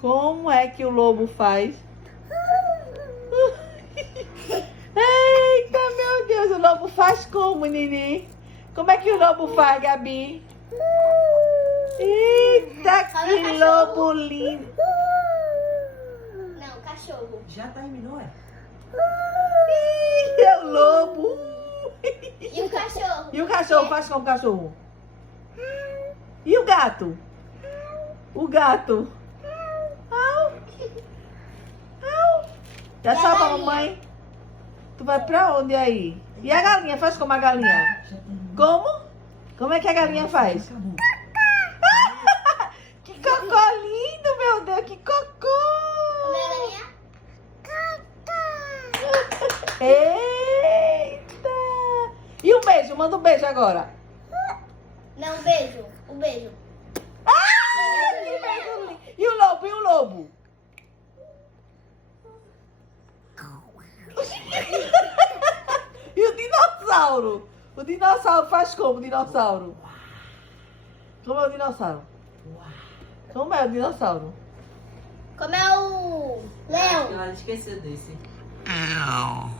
Como é que o lobo faz? Eita, meu Deus, o lobo faz como, Nini? Como é que o lobo faz, Gabi? Eita, que lobo lindo! Não, cachorro. Já terminou, é? Ih, é o lobo! E o cachorro? E o cachorro faz como cachorro? E o gato? O gato? Au! Au! Já E a sabe, galinha? mamãe? Tu vai pra onde aí? E a galinha faz como a galinha? Já terminou. Como? Como é que a galinha faz? Acabou. Que cocô lindo, meu Deus! Que cocô! Como é a galinha? Eita! E um beijo, manda um beijo agora. Não, um beijo. Um beijo. Ah, que beijo lindo. E o lobo, e o lobo? E o dinossauro? O dinossauro faz como, o dinossauro? Como é o dinossauro? Como é o dinossauro? Como é o leão? Ela esqueceu desse. Ai,